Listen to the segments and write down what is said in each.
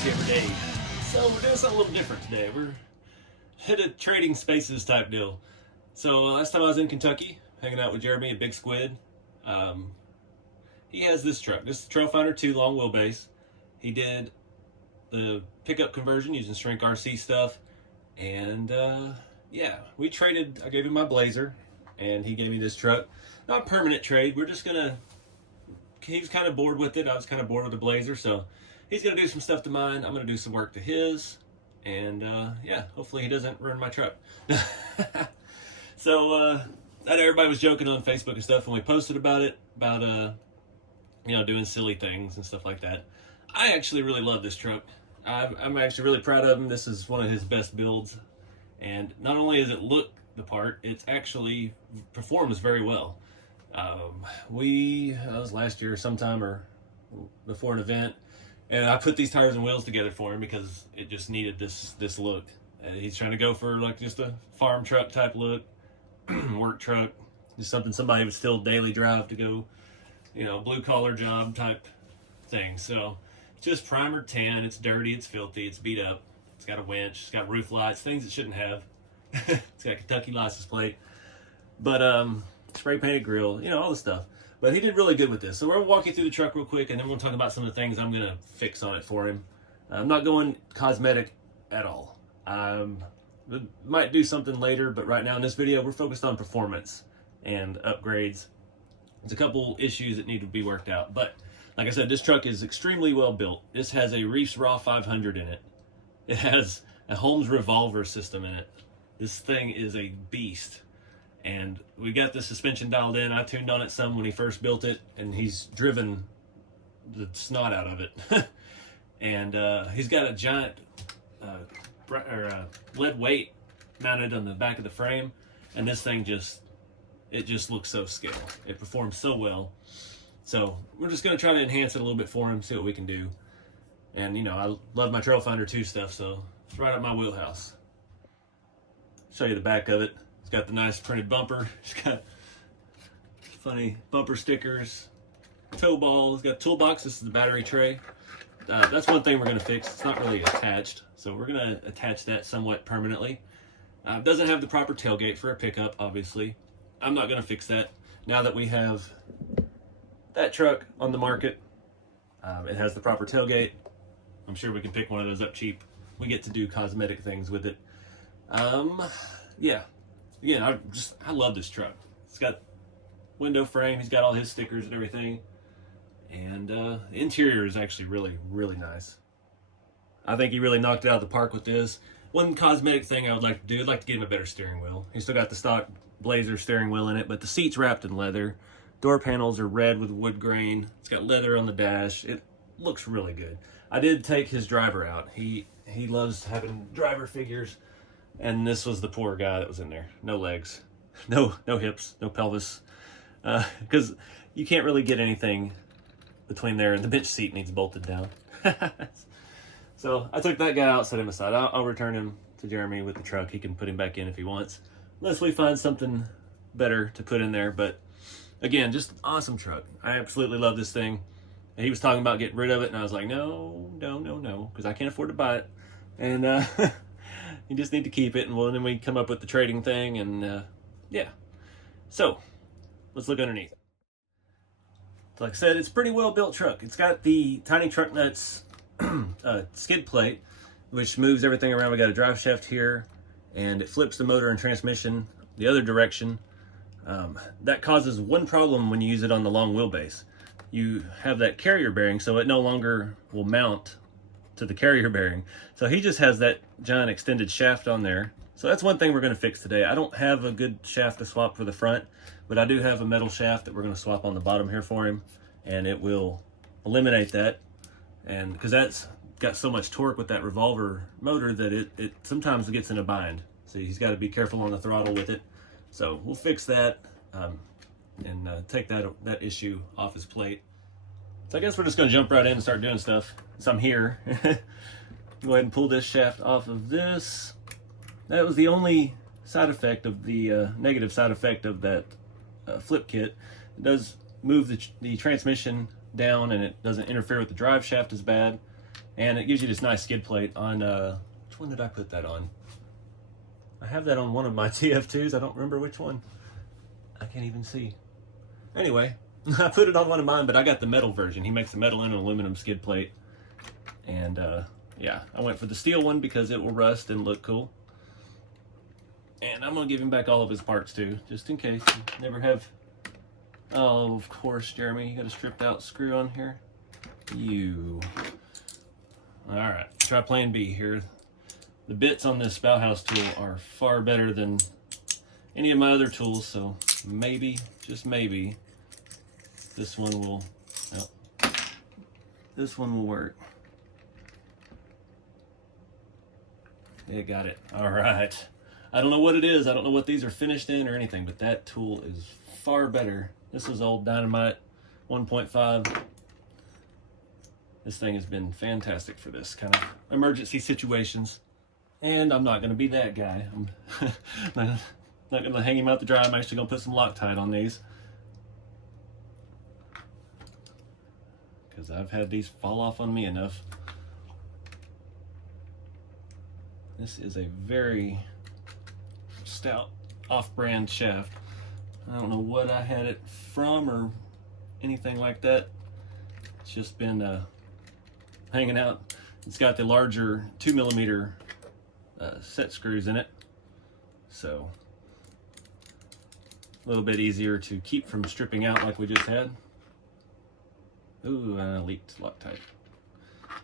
RC every day. So we're doing something a little different today. We're hit a trading spaces type deal. So last time I was in Kentucky, hanging out with Jeremy at Big Squid. He has this truck. This is the Trailfinder 2 long wheelbase. He did the pickup conversion using shrink RC stuff. And yeah, we traded. I gave him my Blazer and he gave me this truck. Not a permanent trade. We're just gonna, he was kind of bored with it. I was kind of bored with the Blazer. So he's gonna do some stuff to mine. I'm gonna do some work to his. And yeah, hopefully he doesn't ruin my truck. So I know everybody was joking on Facebook and stuff when we posted about it, about you know, doing silly things and stuff like that. I actually really love this truck. I'm actually really proud of him. This is one of his best builds. And not only does it look the part, it actually performs very well. That was last year sometime or before an event, and I put these tires and wheels together for him because it just needed this look. He's trying to go for like just a farm truck type look, work truck, just something somebody would still daily drive to go, you know, blue collar job type thing. So just primer tan. It's dirty, it's filthy, it's beat up. It's got a winch, it's got roof lights, things it shouldn't have. It's got a Kentucky license plate, but spray painted grill, you know, all the stuff. But he did really good with this. So we're gonna walk you through the truck real quick, and then we'll talk about some of the things I'm gonna fix on it for him. I'm not going cosmetic at all. Might do something later, but right now in this video we're focused on performance and upgrades. There's a couple issues that need to be worked out, but like I said, this truck is extremely well built. This has a Reef's Raw 500 in it. It has a Holmes revolver system in it. This thing is a beast. And we got the suspension dialed in. I tuned on it some when he first built it, and he's driven the snot out of it. And he's got a giant lead weight mounted on the back of the frame, and this thing just looks so scale. It performs so well. So we're just gonna try to enhance it a little bit for him, see what we can do. And you know, I love my Trailfinder 2 stuff, so it's right up my wheelhouse. Show you the back of it. It's got the nice printed bumper. It's got funny bumper stickers, tow ball. It's got toolbox. This is the battery tray. That's one thing we're gonna fix. It's not really attached, so we're gonna attach that somewhat permanently. It doesn't have the proper tailgate for a pickup, obviously. I'm not gonna fix that. Now that we have that truck on the market, it has the proper tailgate. I'm sure we can pick one of those up cheap. We get to do cosmetic things with it. Yeah. Again, I love this truck. It's got window frame. He's got all his stickers and everything. And the interior is actually really, really nice. I think he really knocked it out of the park with this. One cosmetic thing I would like to do, I'd like to get him a better steering wheel. He's still got the stock Blazer steering wheel in it, but the seat's wrapped in leather. Door panels are red with wood grain. It's got leather on the dash. It looks really good. I did take his driver out. He loves having driver figures. And this was the poor guy that was in there. No legs, no hips, no pelvis. Because you can't really get anything between there, and the bench seat needs bolted down. So I took that guy out, set him aside. I'll return him to Jeremy with the truck. He can put him back in if he wants, unless we find something better to put in there. But again, just awesome truck. I absolutely love this thing. And he was talking about getting rid of it, and I was like, no, because I can't afford to buy it. And you just need to keep it, and well, then we come up with the trading thing, and yeah. So let's look underneath. Like I said, it's a pretty well built truck. It's got the tiny truck nuts skid plate, which moves everything around. We got a drive shaft here, and it flips the motor and transmission the other direction. That causes one problem when you use it on the long wheelbase. You have that carrier bearing, so it no longer will mount to the carrier bearing. So he just has that giant extended shaft on there. So that's one thing we're going to fix today. I don't have a good shaft to swap for the front, but I do have a metal shaft that we're going to swap on the bottom here for him, and it will eliminate that. And because that's got so much torque with that revolver motor that it sometimes gets in a bind. So he's got to be careful on the throttle with it. So we'll fix that and take that issue off his plate. So I guess we're just going to jump right in and start doing stuff. So I'm here. Go ahead and pull this shaft off of this. That was the only side effect of the negative side effect of that flip kit. It does move the transmission down, and it doesn't interfere with the drive shaft as bad. And it gives you this nice skid plate on, which one did I put that on? I have that on one of my TF2s. I don't remember which one. I can't even see. Anyway, I put it on one of mine, but I got the metal version. He makes the metal and an aluminum skid plate. And yeah, I went for the steel one because it will rust and look cool. And I'm gonna give him back all of his parts too, just in case you never have. Oh, of course, Jeremy, you got a stripped out screw on here. You. All right, try plan B here. The bits on this spout house tool are far better than any of my other tools, so maybe, just maybe, this one will, nope, this one will work. Yeah, got it. All right. I don't know what it is. I don't know what these are finished in or anything, but that tool is far better. This is old Dynamite 1.5. This thing has been fantastic for this kind of emergency situations. And I'm not going to be that guy. I'm not going to hang him out to dry. I'm actually going to put some Loctite on these, because I've had these fall off on me enough. This is a very stout off-brand shaft. I don't know what I had it from or anything like that. It's just been hanging out. It's got the larger 2mm set screws in it, so a little bit easier to keep from stripping out like we just had. Ooh, leaked Loctite.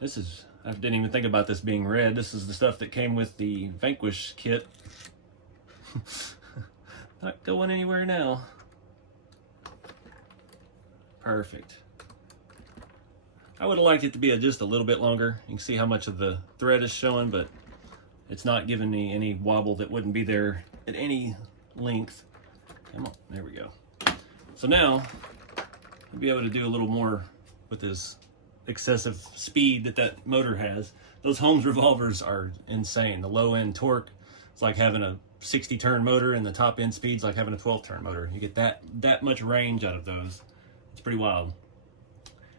This is, I didn't even think about this being red. This is the stuff that came with the Vanquish kit. Not going anywhere now. Perfect. I would have liked it to be just a little bit longer. You can see how much of the thread is showing, but it's not giving me any wobble that wouldn't be there at any length. Come on, there we go. So now I'll be able to do a little more with this excessive speed that motor has. Those Holmes revolvers are insane. The low end torque, it's like having a 60 turn motor, and the top end speed's like having a 12 turn motor. You get that much range out of those. It's pretty wild.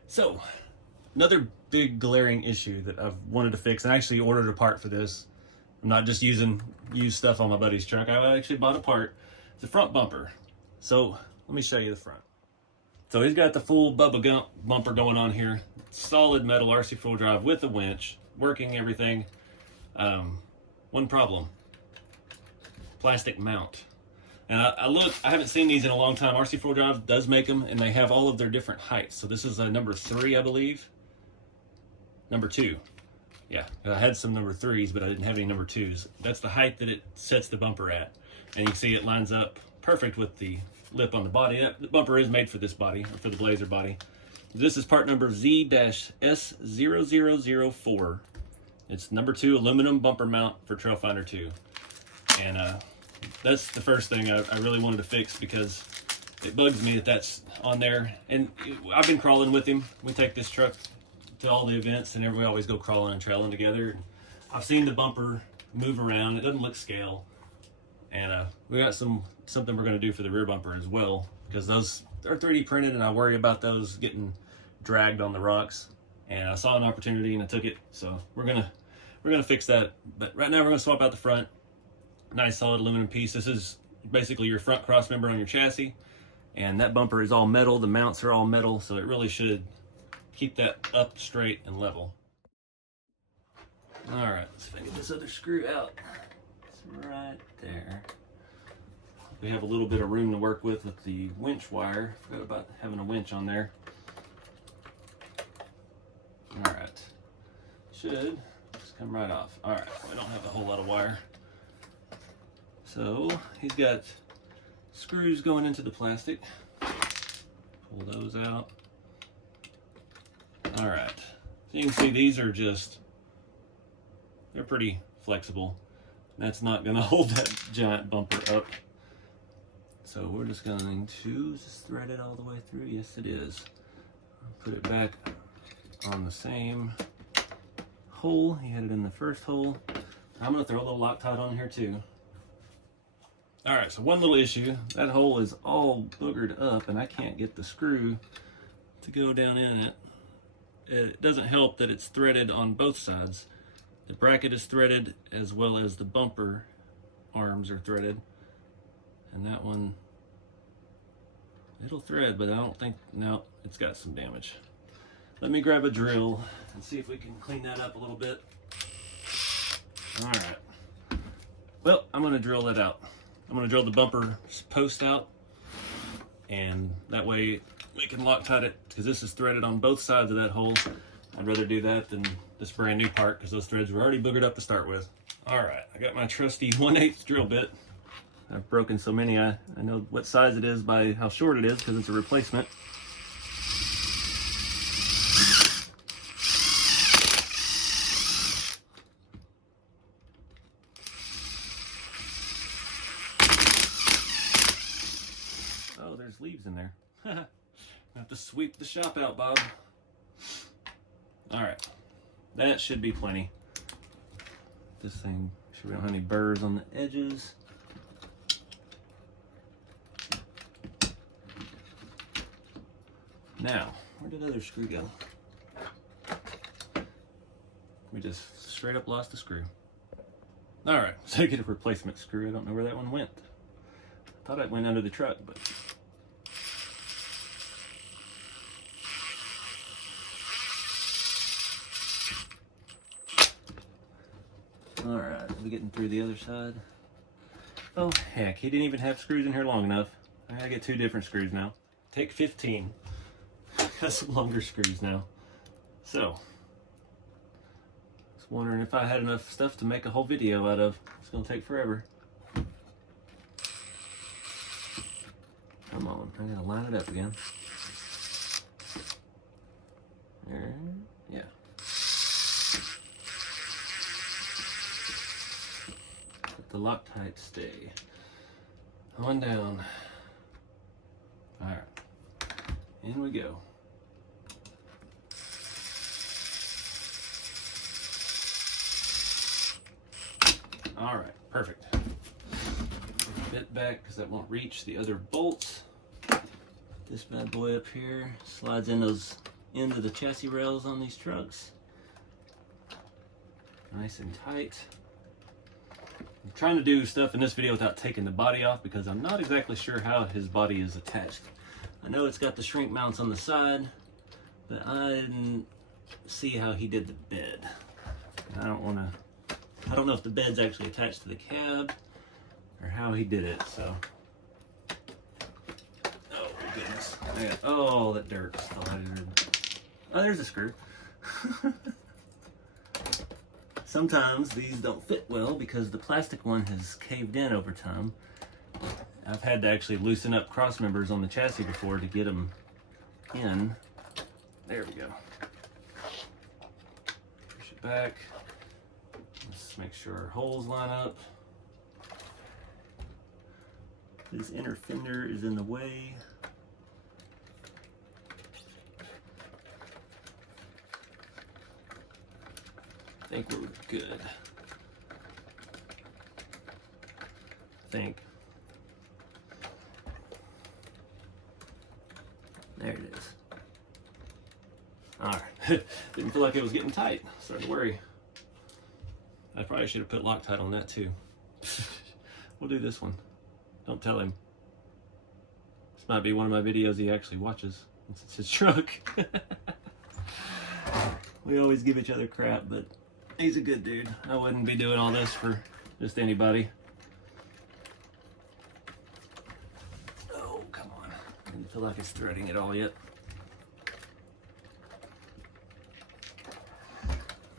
So another big glaring issue that I've wanted to fix, and I actually ordered a part for this. I'm not just using used stuff on my buddy's truck. I actually bought a part. It's a front bumper. So let me show you the front. So he's got the full Bubba Gump bumper going on here. Solid metal RC4 drive with a winch, working everything. One problem: plastic mount. And I haven't seen these in a long time. RC4 drive does make them, and they have all of their different heights. So this is a number 3, I believe. Number 2. Yeah, I had some number 3s, but I didn't have any number 2s. That's the height that it sets the bumper at. And you can see it lines up perfect with the lip on the body. The bumper is made for this body, or for the Blazer body. This is part number Z-S0004. It's number 2 aluminum bumper mount for Trailfinder 2. And that's the first thing I really wanted to fix, because it bugs me that that's on there. And I've been crawling with him. We take this truck to all the events, and we always go crawling and trailing together. I've seen the bumper move around. It doesn't look scale. And we got something we're going to do for the rear bumper as well, because those are 3D printed, and I worry about those getting dragged on the rocks. And I saw an opportunity and I took it, so we're gonna fix that. But right now we're gonna swap out the front. Nice solid aluminum piece. This is basically your front cross member on your chassis, and that bumper is all metal. The mounts are all metal, so it really should keep that up straight and level. All right, let's see if I can get this other screw out. It's right there. We have a little bit of room to work with the winch wire. Forgot about having a winch on there. All right, should just come right off. All right, we don't have a whole lot of wire. So he's got screws going into the plastic. Pull those out. All right, so you can see these are they're pretty flexible. That's not gonna hold that giant bumper up. So we're just going to just thread it all the way through. Yes, it is. Put it back on the same hole. He had it in the first hole. I'm gonna throw a little Loctite on here too. All right, so one little issue. That hole is all boogered up, and I can't get the screw to go down in it. it doesn't help that it's threaded on both sides. The bracket is threaded as well as the bumper arms are threaded. And that one, it'll thread, but I don't think, no, it's got some damage. Let me grab a drill and see if we can clean that up a little bit. All right. Well, I'm gonna drill that out. I'm gonna drill the bumper post out, and that way we can Loctite it, because this is threaded on both sides of that hole. I'd rather do that than this brand new part, because those threads were already boogered up to start with. All right, I got my trusty 1/8 drill bit. I've broken so many, I know what size it is by how short it is, because it's a replacement. Oh, there's leaves in there. I have to sweep the shop out, Bob. All right, that should be plenty. This thing, sure we don't have any burrs on the edges. Now, where did the other screw go? We just straight up lost the screw. All right, so I get a replacement screw. I don't know where that one went. I thought it went under the truck, but. All right, are we getting through the other side? Oh heck, he didn't even have screws in here long enough. I gotta get 2 different screws now. Take 15. Got some longer screws now. So, just wondering if I had enough stuff to make a whole video out of. It's gonna take forever. Come on, I gotta line it up again. There, yeah. Let the Loctite stay. On down. All right, in we go. All right, perfect. Bit back because that won't reach the other bolts. This bad boy up here slides in those into the chassis rails on these trucks. Nice and tight. I'm trying to do stuff in this video without taking the body off because I'm not exactly sure how his body is attached. I know it's got the shrink mounts on the side, but I didn't see how he did the bed. I don't know if the bed's actually attached to the cab or how he did it, so. Oh my goodness. Oh, that dirt still had it. Oh, there's a screw. Sometimes these don't fit well because the plastic one has caved in over time. I've had to actually loosen up cross members on the chassis before to get them in. There we go. Push it back. Let's make sure our holes line up. This inner fender is in the way. I think we're good. I think. There it is. All right. Didn't feel like it was getting tight. Started to worry. I probably should have put Loctite on that too. We'll do this one. Don't tell him. This might be one of my videos he actually watches. It's his truck. We always give each other crap, but he's a good dude. I wouldn't be doing all this for just anybody. Oh, come on. I didn't feel like it's threading at all yet.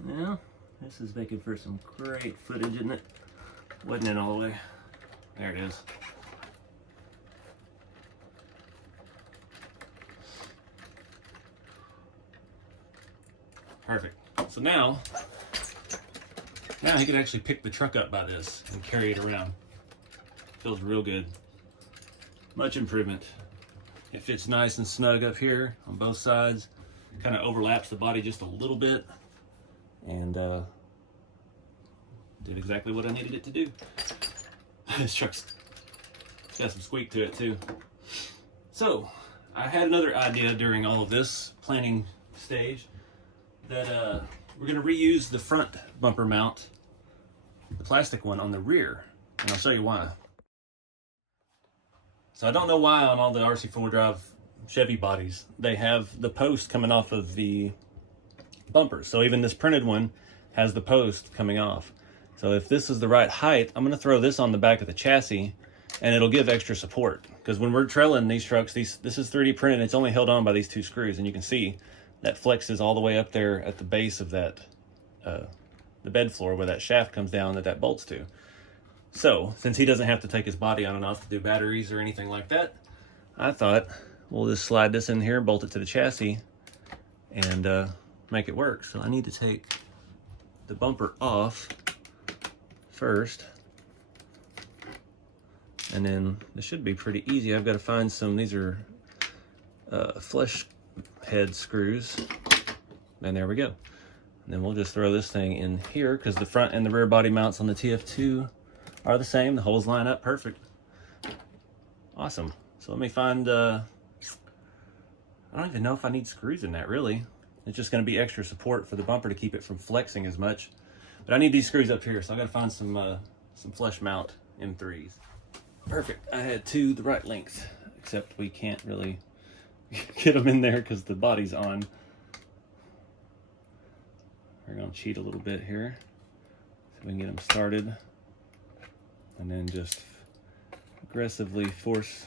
Now, this is making for some great footage, isn't it? Wasn't in all the way. There it is. Perfect. So now he can actually pick the truck up by this and carry it around. Feels real good. Much improvement. It fits nice and snug up here on both sides. Kind of overlaps the body just a little bit. And did exactly what I needed it to do. This truck's got some squeak to it too. So, I had another idea during all of this planning stage. that we're going to reuse the front bumper mount, the plastic one, on the rear, and I'll show you why. So I don't know why on all the RC4 drive Chevy bodies they have the post coming off of the bumper. So even this printed one has the post coming off. So if this is the right height, I'm going to throw this on the back of the chassis, and it'll give extra support. Because when we're trailing these trucks, this is 3D printed. It's only held on by these two screws, and you can see that flexes all the way up there at the base of that the bed floor where that shaft comes down that bolts to. So since he doesn't have to take his body on and off to do batteries or anything like that, I thought we'll just slide this in here, bolt it to the chassis, and make it work. So I need to take the bumper off first, and then this should be pretty easy. I've got to find some, these are flush head screws, and there we go. And then we'll just throw this thing in here because the front and the rear body mounts on the TF2 are the same. The holes line up perfect. Awesome. So let me find, I don't even know if I need screws in that really. It's just going to be extra support for the bumper to keep it from flexing as much. But I need these screws up here, so I got to find some flush mount M3s. Perfect. I had two the right length, except we can't really get them in there because the body's on. We're going to cheat a little bit here so we can get them started, and then just aggressively force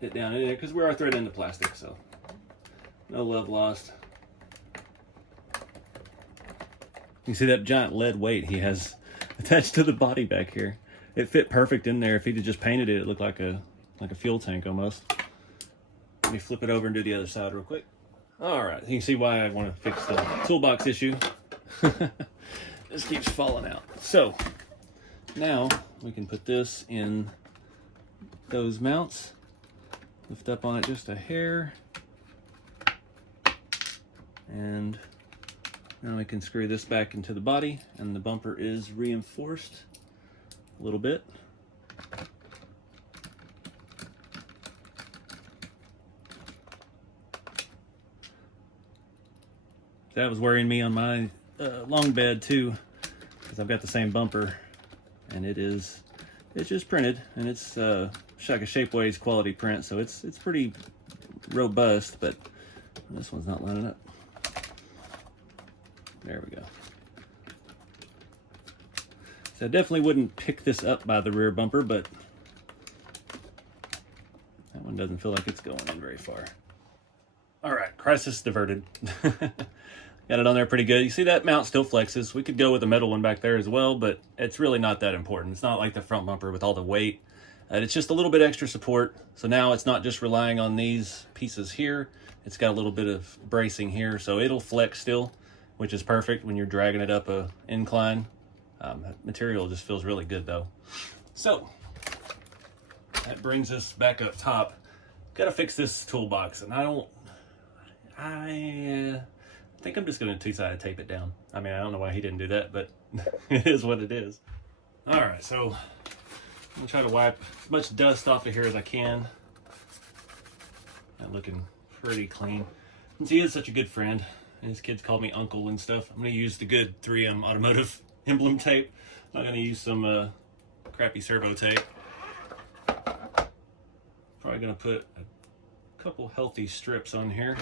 it down in there because we are threading into plastic, so no love lost. You see that giant lead weight he has attached to the body back here. It fit perfect in there. If he'd have just painted it, it looked like a fuel tank almost. Let me flip it over and do the other side real quick. All right, you can see why I want to fix the toolbox issue. This keeps falling out. So now we can put this in those mounts. Lift up on it just a hair. And now we can screw this back into the body, and the bumper is reinforced a little bit. That was worrying me on my long bed too, because I've got the same bumper, and it's just printed, and it's like a Shapeways quality print, so it's pretty robust, but this one's not lining up. There we go. So I definitely wouldn't pick this up by the rear bumper, but that one doesn't feel like it's going in very far. All right, crisis diverted. Got it on there pretty good. You see that mount still flexes. We could go with a metal one back there as well, but it's really not that important. It's not like the front bumper with all the weight. It's just a little bit extra support. So now it's not just relying on these pieces here. It's got a little bit of bracing here, so it'll flex still, which is perfect when you're dragging it up a incline. Material just feels really good though. So that brings us back up top. Got to fix this toolbox, and I think I'm just going to two-sided tape it down. I mean, I don't know why he didn't do that, but it is what it is. All right, so I'm going to try to wipe as much dust off of here as I can. Not looking pretty clean. Since he is such a good friend, and his kids call me uncle and stuff, I'm going to use the good 3M automotive emblem tape. I'm not going to use some crappy servo tape. Probably going to put a couple healthy strips on here.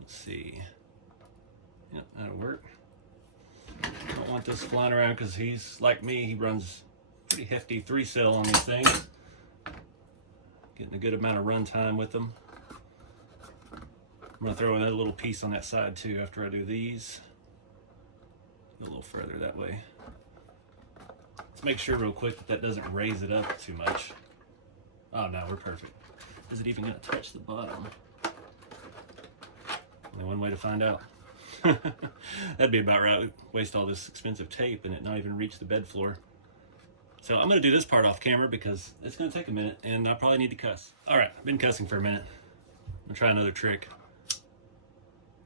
Let's see. Yep, that'll work. Don't want this flying around because he's like me. He runs pretty hefty 3-cell on these things. Getting a good amount of run time with them. I'm going to throw another little piece on that side too after I do these. Go a little further that way. Let's make sure real quick that doesn't raise it up too much. Oh no, we're perfect. Is it even going to touch the bottom? Only one way to find out. That'd be about right. Waste all this expensive tape and it not even reach the bed floor. So I'm going to do this part off camera because it's going to take a minute and I probably need to cuss. All right, I've been cussing for a minute. I'm going to try another trick.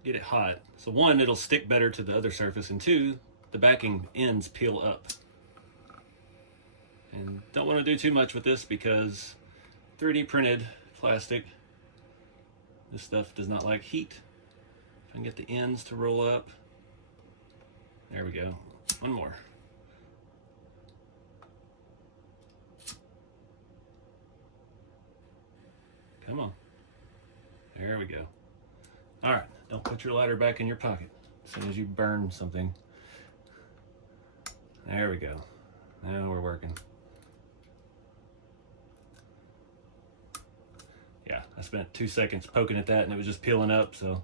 Get it hot. So one, it'll stick better to the other surface, and two, the backing ends peel up. And don't want to do too much with this because 3D printed plastic, this stuff does not like heat. Try and get the ends to roll up. There we go. One more. Come on. There we go. All right, don't put your lighter back in your pocket as soon as you burn something. There we go. Now we're working. Yeah, I spent 2 seconds poking at that and it was just peeling up, so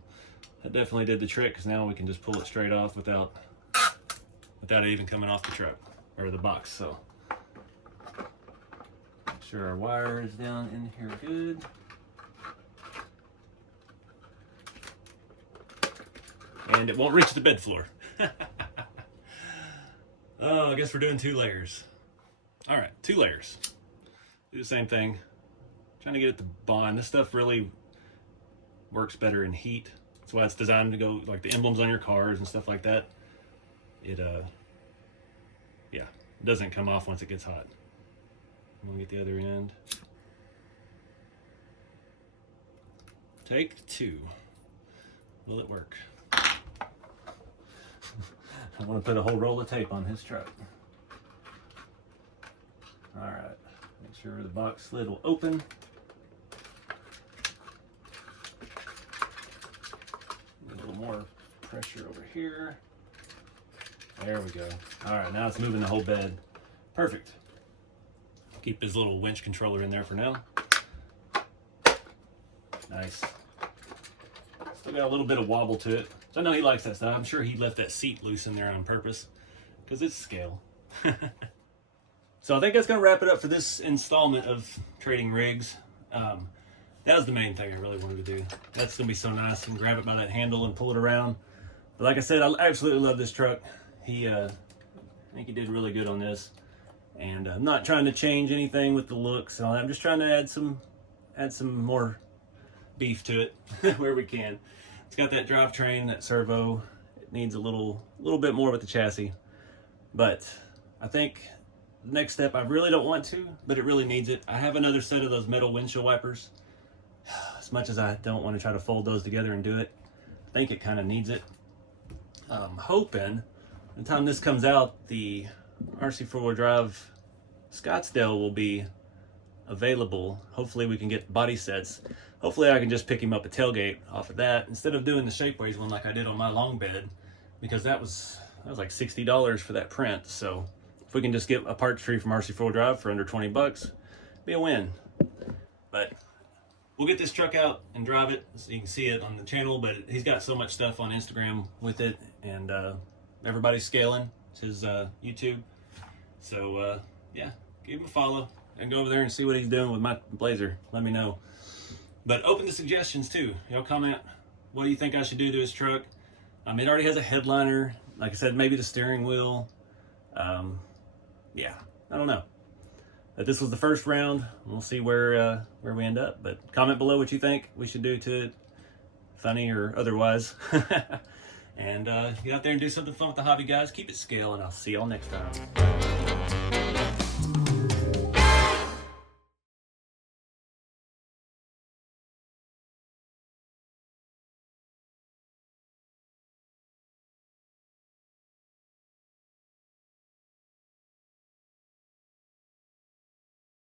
that definitely did the trick, because now we can just pull it straight off without it even coming off the truck or the box. So make sure our wire is down in here good. And it won't reach the bed floor. Oh, I guess we're doing 2 layers. All right, 2 layers. Do the same thing. Trying to get it to bond. This stuff really works better in heat. That's why it's designed to go like the emblems on your cars and stuff like that. It yeah, it doesn't come off once it gets hot. I'm gonna get the other end. Take 2. Will it work? I want to put a whole roll of tape on his truck. All right, make sure the box lid will open. A little more pressure over here. There we go. All right, now it's moving the whole bed. Perfect. Keep his little winch controller in there for now. Nice. Still got a little bit of wobble to it. So I know he likes that stuff. I'm sure he left that seat loose in there on purpose because it's scale. So I think that's going to wrap it up for this installment of Trading Rigs. That was the main thing I really wanted to do. That's going to be so nice. And grab it by that handle and pull it around. But like I said, I absolutely love this truck. I think he did really good on this. And I'm not trying to change anything with the looks. I'm just trying to add some more beef to it where we can. It's got that drivetrain, that servo. It needs a little bit more with the chassis. But I think the next step, I really don't want to, but it really needs it. I have another set of those metal windshield wipers. As much as I don't want to try to fold those together and do it, I think it kind of needs it. I'm hoping by the time this comes out, the RC4wd Drive Scottsdale will be available. Hopefully we can get body sets. Hopefully I can just pick him up a tailgate off of that instead of doing the Shapeways one like I did on my long bed, because that was like $60 for that print. So if we can just get a parts tree from RC4wd Drive for under 20 bucks, be a win. But we'll get this truck out and drive it so you can see it on the channel, but he's got so much stuff on Instagram with it, and everybody's scaling. It's his YouTube. So yeah, give him a follow and go over there and see what he's doing with my Blazer. Let me know. But open to suggestions too. Comment, what do you think I should do to his truck? It already has a headliner. Like I said, maybe the steering wheel. Yeah, I don't know. But this was the first round. We'll see where we end up. But comment below what you think we should do to it, funny or otherwise. And get out there and do something fun with the hobby, guys. Keep it scale, and I'll see y'all next time.